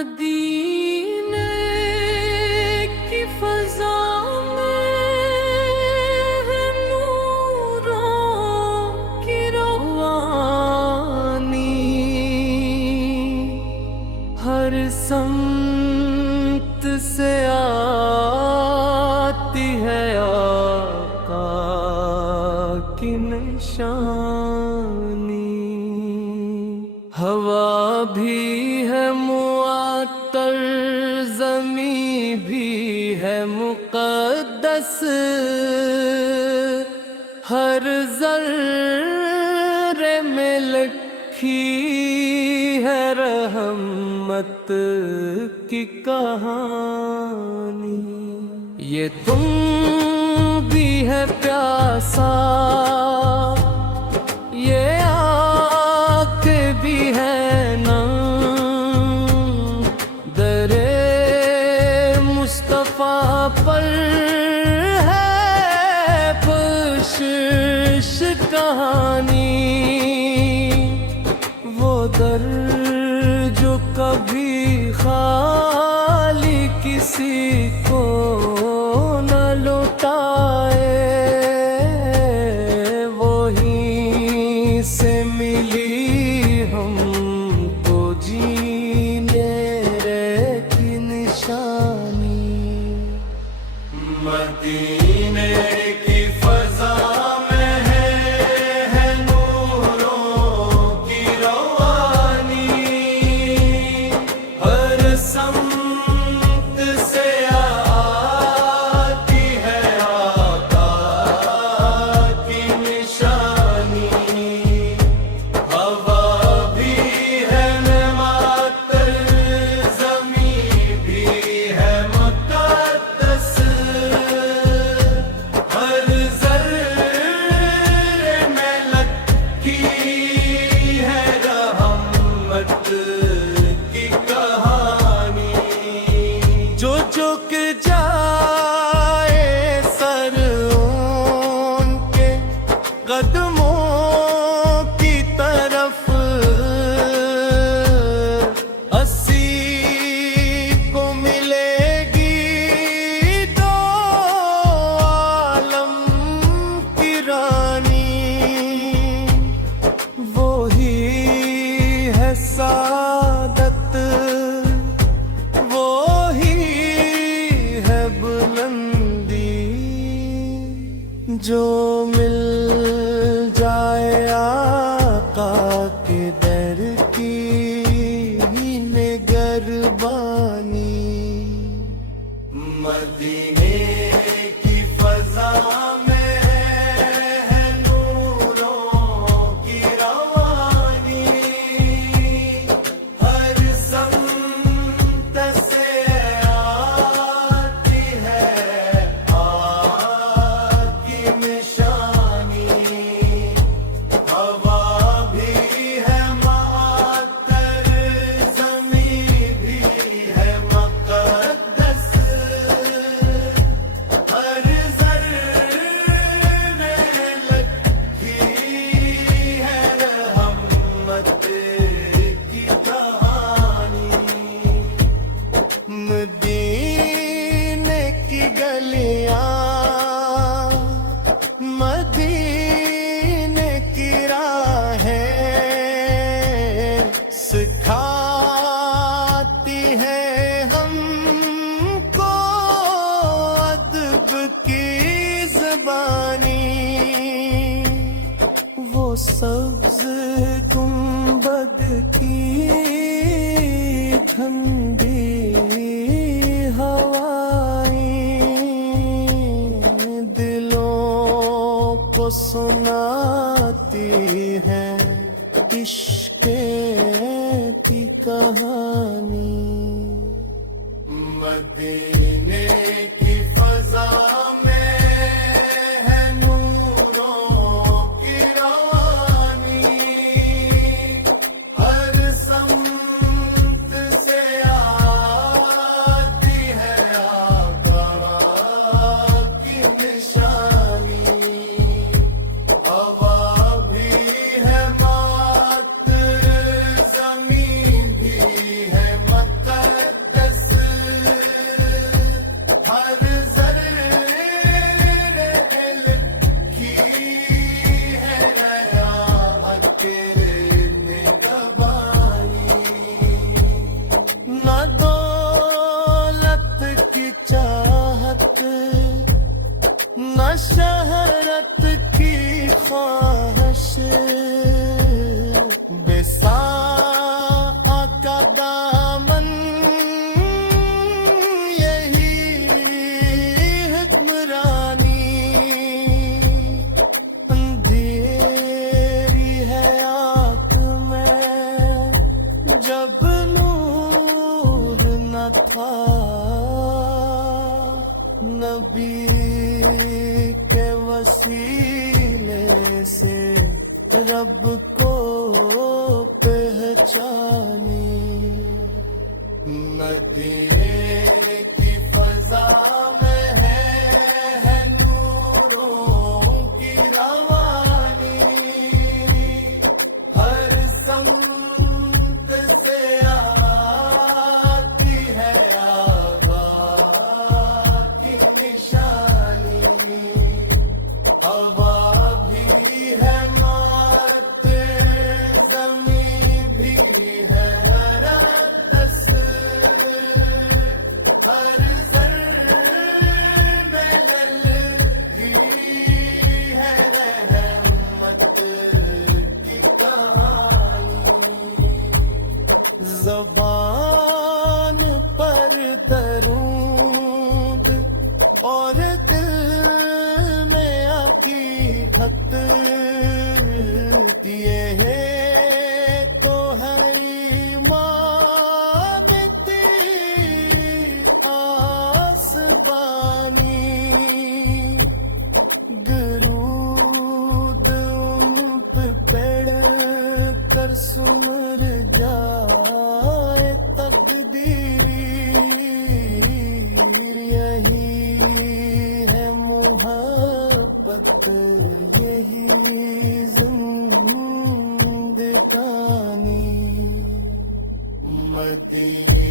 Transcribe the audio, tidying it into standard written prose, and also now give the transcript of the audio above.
مدینے کی فضا میں ہے نوروں کی روانی، ہر سمت سے آتی ہے آقا کی نشانی، ہوا بھی ہے معطر، زمین بھی ہے مقدس، ہر ذرے میں لکھی ہے رحمت کی کہانی، یہ تم بھی ہے پیاسا، یہ آنکھ بھی ہے نم، در مصطفیٰ پر ہے بخشش کہانی، وہ در جو کبھی خالی کسی کو نہ لوٹائے، وہیں سے ملی ہم کو جینے کی نشانی، مدینے کی فضا میں ہے نوروں کی روانی، ہر سمت سے آتی ہے آقا کی نشانی، ہوا بھی ہے معطر، زمین بھی ہے مقدس، ہر ذرے میں لکھی ہے رحمت کی کہانی، جو جھک جائے سر ان کے قدموں کی طرف، اسی کو ملے گی دو عالم کی رانی، وہی ہے سعادت، وہی ہے بلندی، جو مل جائے آقا کے در کی نگربانی، مدینے کی فضا میں ہے نوروں کی روانی، ہر سمت سے آتی ہے آقا کی نشانی، ہوا بھی ہے معطر، زمین بھی ہے مقدس، ہر ذرے میں لکھی ہے رحمت کی کہانی، مدینے کی گلیاں، مدینے کی راہیں سکھاتی ہے ہم کو ادب کی زبانی، وہ سبز گنبد کی ٹھنڈی ہوائیں دلوں کو سناتی ہیں عشق کی کہانی، مدینے کی فضا میں ہے نوروں کی روانی، ہر سمت سے آتی ہے آقا کی نشانی، ہوا بھی ہے معطر، زمین بھی ہے مقدس، چاہت نہ شہرت کی خواہش بے ساکھ کا دامن یہی حکمرانی اندھیری ہے آنکھ میں جب نور نہ تھا نبی کے وسیلے سے رب کو پہچانی مدینے کی فضا میں ہے نوروں کی روانی ہر سمت سے آتی ہے آباد کی نشانی ہوا بھی ہے مات زمین بھی ہے رقص ہر ذرے میں للہی ہے رحمت کی کہانی زبان پر درود اور دل میں عقیدت دیے ہے تو ہے ایمان تیری آسمانی درود ان پہ پڑھ کر سمر جائے تقدیری یہی ہے محبت یہی زندگانی مدینے